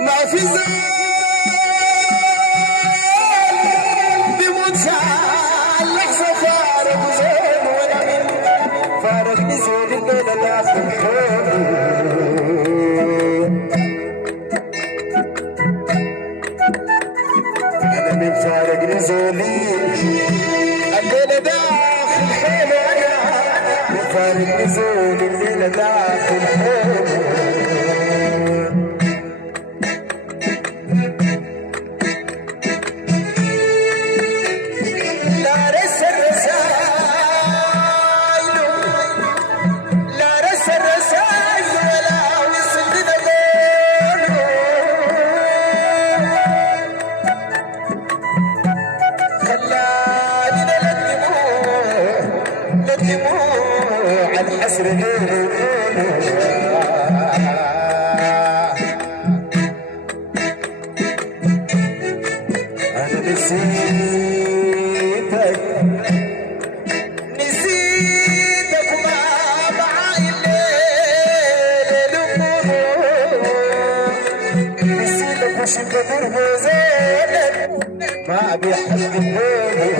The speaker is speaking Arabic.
ما في زول بيموت سال لحظة فارق زول ولا من فارقني زول الليلة داخل حومي أنا من فارقني زولي الليلة داخل حومي أنا فارقني زول الليلة داخل حومي الحسر أنا نسيتك ما معاي الليل نسيتك وش بدر زينك ما بيحب الدنيا